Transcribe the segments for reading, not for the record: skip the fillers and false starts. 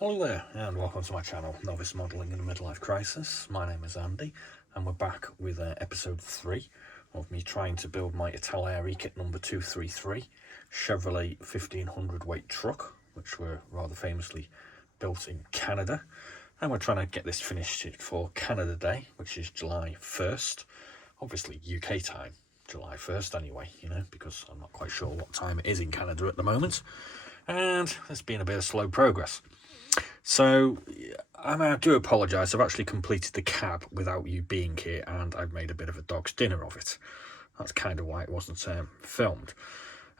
Hello there and welcome to my channel, Novice Modelling in a Midlife Crisis. My name is Andy and we're back with episode 3 of me trying to build my Italeri kit number 233 Chevrolet 1500 weight truck, which were rather famously built in Canada. And we're trying to get this finished for Canada Day, which is July 1st, obviously UK time, July 1st anyway, because I'm not quite sure what time it is in Canada at the moment. And there's been a bit of slow progress. So I do apologise, I've actually completed the cab without you being here and I've made a bit of a dog's dinner of it. That's kind of why it wasn't filmed.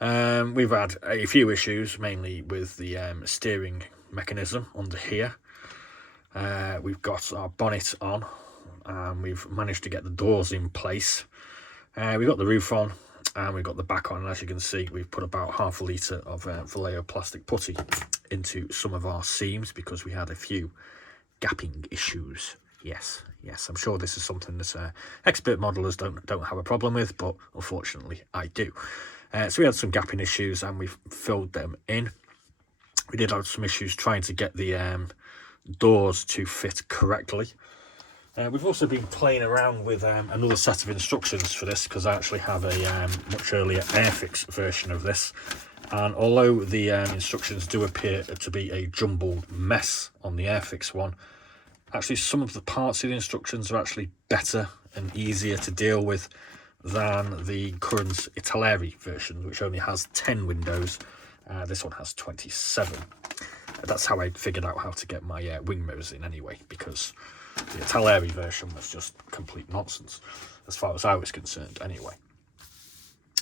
We've had a few issues, mainly with the steering mechanism under here. We've got our bonnet on and we've managed to get the doors in place. We've got the roof on and we've got the back on, and as you can see we've put about half a litre of Vallejo plastic putty into some of our seams because we had a few gapping issues. Yes, I'm sure this is something that expert modelers don't have a problem with, but unfortunately I do. So we had some gapping issues and we've filled them in. We did have some issues trying to get the doors to fit correctly. We've also been playing around with another set of instructions for this because I actually have a much earlier Airfix version of this, and although the instructions do appear to be a jumbled mess on the Airfix one, actually some of the parts of the instructions are actually better and easier to deal with than the current Italeri version, which only has 10 windows. This one has 27. That's how I figured out how to get my wing mirrors in anyway, because the Italeri version was just complete nonsense as far as I was concerned anyway.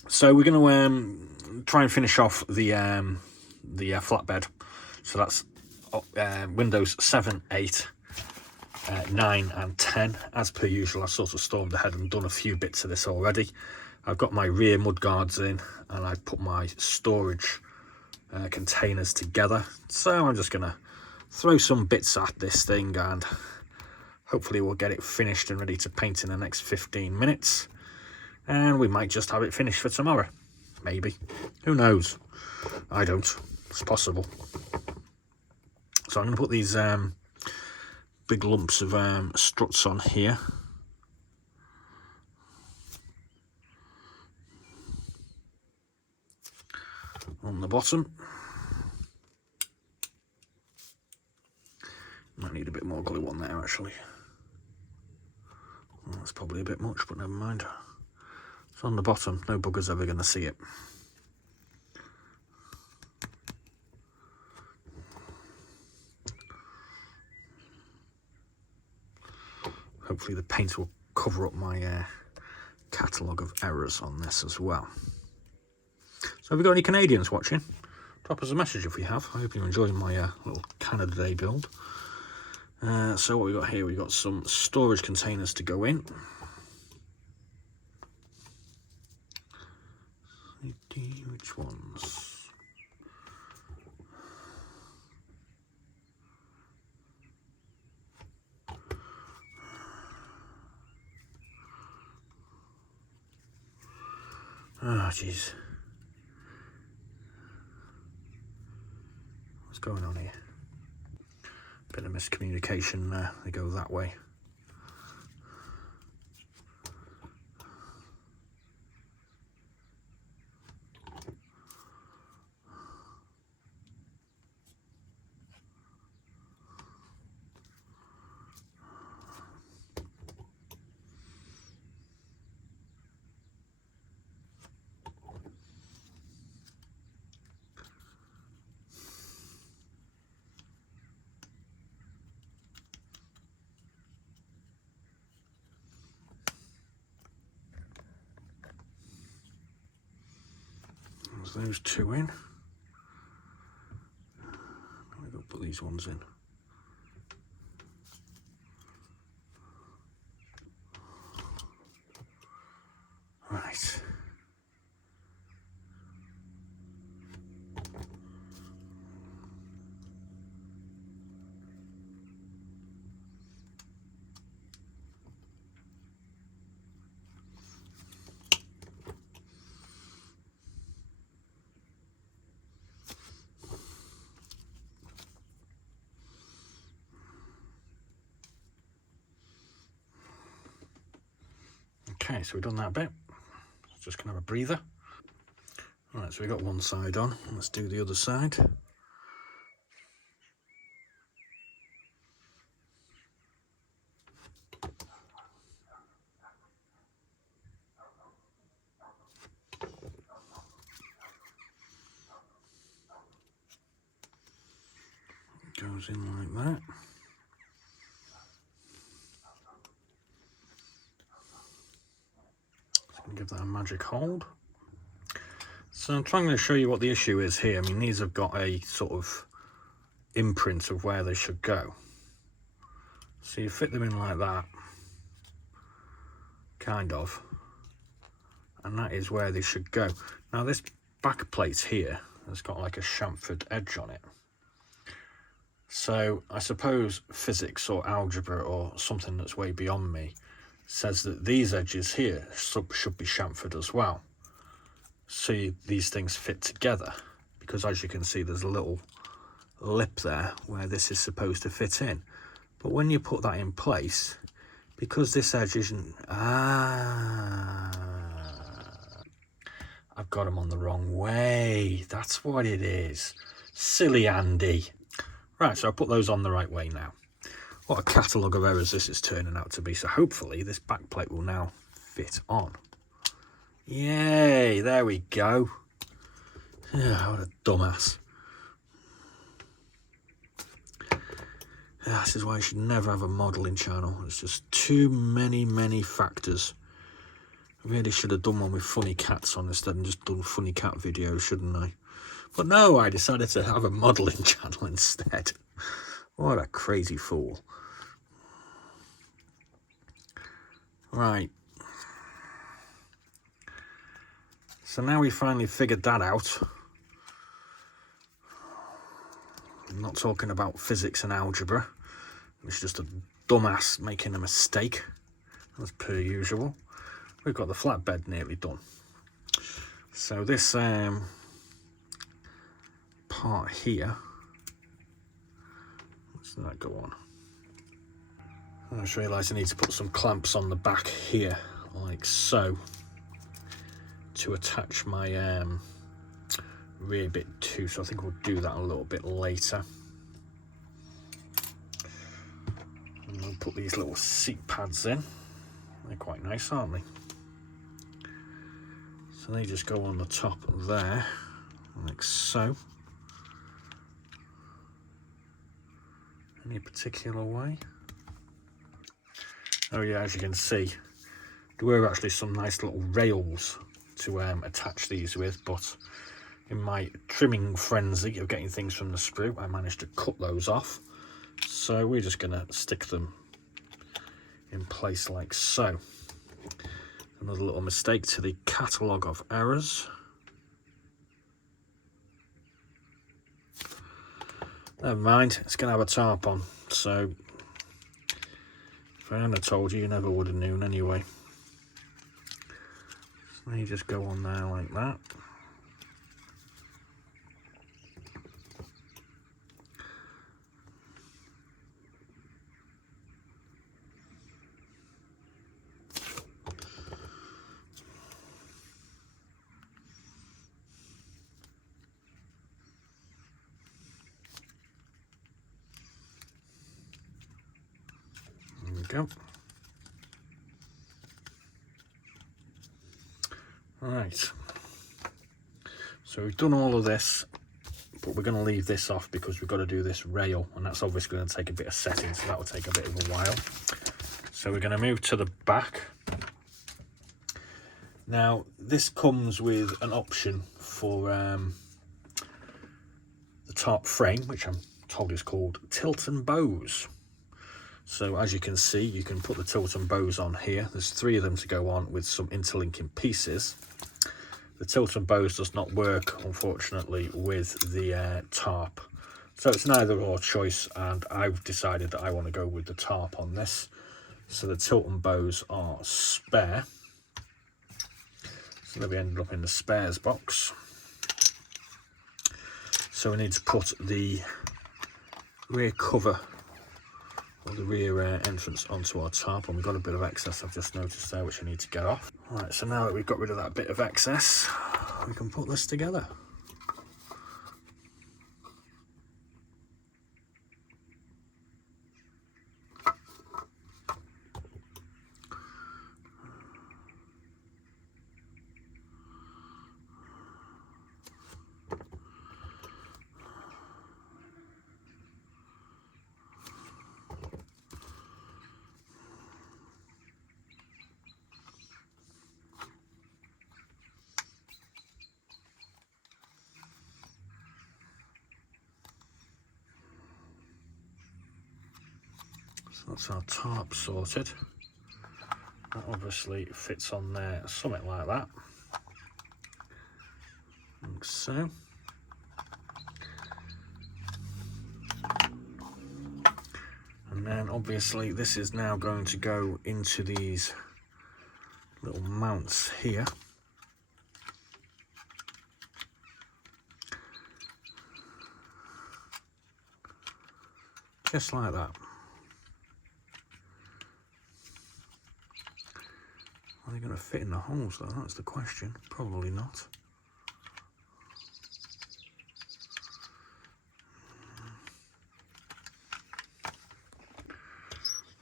So we're going to try and finish off the flatbed. So that's windows 7, 8, 9 and 10. As per usual, I've sort of stormed ahead and done a few bits of this already. I've got my rear mudguards in and I've put my storage containers together. So I'm just going to throw some bits at this thing and hopefully we'll get it finished and ready to paint in the next 15 minutes. And we might just have it finished for tomorrow. Maybe. Who knows? I don't. It's possible. So I'm going to put these big lumps of struts on here. On the bottom. Might need a bit more glue on there actually. Well, that's probably a bit much, but never mind. It's on the bottom, no bugger's ever going to see it. Hopefully the paint will cover up my catalogue of errors on this as well. So have we got any Canadians watching? Drop us a message if we have. I hope you're enjoying my little Canada Day build. So what we got here, we got some storage containers to go in. Which ones? Oh jeez, what's going on here? Bit of miscommunication there. They go that way. There's those two in. I'm going to go put these ones in. Right. Okay, so we've done that bit. Just gonna have a breather. All right, so we got one side on. Let's do the other side. Goes in like that. So I can give that a magic hold. So I'm trying to show you what the issue is here. I mean, these have got a sort of imprint of where they should go. So you fit them in like that, kind of, and that is where they should go. Now this back plate here has got like a chamfered edge on it. So I suppose physics or algebra or something that's way beyond me says that these edges here should be chamfered as well. So these things fit together, because as you can see there's a little lip there where this is supposed to fit in. But when you put that in place, because this edge isn't... I've got them on the wrong way. That's what it is. Silly Andy. Right, so I put those on the right way now. What a catalogue of errors this is turning out to be. So hopefully this back plate will now fit on. Yay, there we go. Yeah, what a dumbass. This is why you should never have a modelling channel. It's just too many factors. I really should have done one with funny cats on instead and just done funny cat videos, shouldn't I? But no, I decided to have a modelling channel instead. What a crazy fool. Right. So now we finally figured that out. I'm not talking about physics and algebra. It's just a dumbass making a mistake, as per usual. We've got the flatbed nearly done. So this part here, let's let that go on. I just realised I need to put some clamps on the back here, like so, to attach my rear bit to. So I think we'll do that a little bit later. And we'll put these little seat pads in. They're quite nice, aren't they? So they just go on the top there, like so. Any particular way? Oh yeah, as you can see, there were actually some nice little rails to attach these with, but in my trimming frenzy of getting things from the sprue, I managed to cut those off. So we're just going to stick them in place like so. Another little mistake to the catalogue of errors. Never mind, it's going to have a tarp on, so if I hadn't have told you, you never would have known anyway. So you just go on there like that. There we go. Right, so we've done all of this, but we're going to leave this off because we've got to do this rail, and that's obviously going to take a bit of setting, so that will take a bit of a while. So we're going to move to the back. Now this comes with an option for the top frame, which I'm told is called tilt and bows. So as you can see, you can put the tilt and bows on here. There's 3 of them to go on with some interlinking pieces. The tilt and bows does not work, unfortunately, with the tarp. So it's an either or choice, and I've decided that I want to go with the tarp on this. So the tilt and bows are spare. So then we ended up in the spares box. So we need to put the rear cover put the rear entrance onto our top, and we've got a bit of excess I've just noticed there which I need to get off. Right, so now that we've got rid of that bit of excess, we can put this together. So that's our tarp sorted. That obviously fits on there, something like that. Like so. And then obviously this is now going to go into these little mounts here. Just like that. Are they going to fit in the holes though? That's the question. Probably not.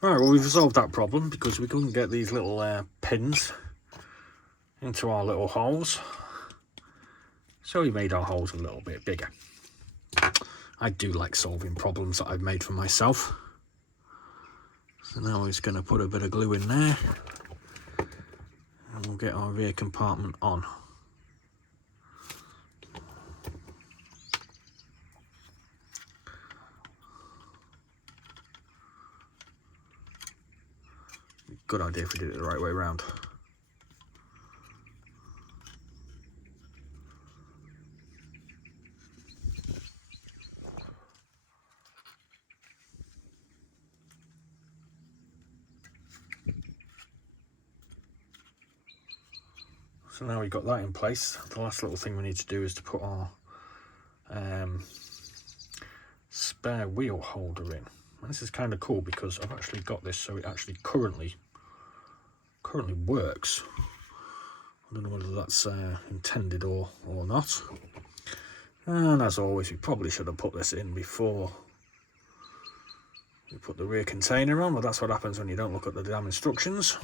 Right, well, we've resolved that problem because we couldn't get these little pins into our little holes. So we made our holes a little bit bigger. I do like solving problems that I've made for myself. So now we're just going to put a bit of glue in there. And we'll get our rear compartment on. Good idea if we did it the right way around. So now we've got that in place, the last little thing we need to do is to put our spare wheel holder in. And this is kind of cool because I've actually got this so it actually currently works. I don't know whether that's intended or not. And as always, we probably should have put this in before we put the rear container on, but that's what happens when you don't look at the damn instructions.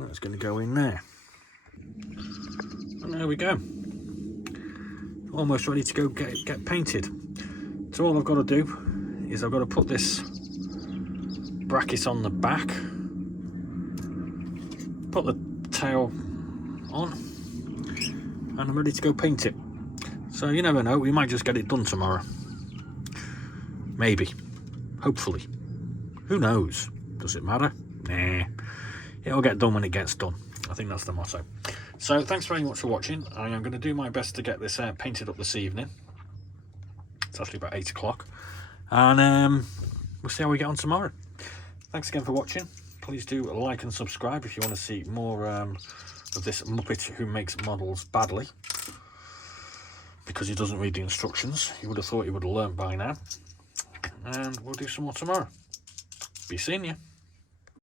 That's going to go in there. And there we go. Almost ready to go get painted. So all I've got to do is I've got to put this bracket on the back, put the tail on, and I'm ready to go paint it. So you never know, we might just get it done tomorrow. Maybe. Hopefully. Who knows? Does it matter? Nah. It'll get done when it gets done. I think that's the motto. So thanks very much for watching. I am going to do my best to get this painted up this evening. It's actually about 8 o'clock. And we'll see how we get on tomorrow. Thanks again for watching. Please do like and subscribe if you want to see more of this Muppet who makes models badly. Because he doesn't read the instructions. You would have thought he would have learnt by now. And we'll do some more tomorrow. Be seeing you.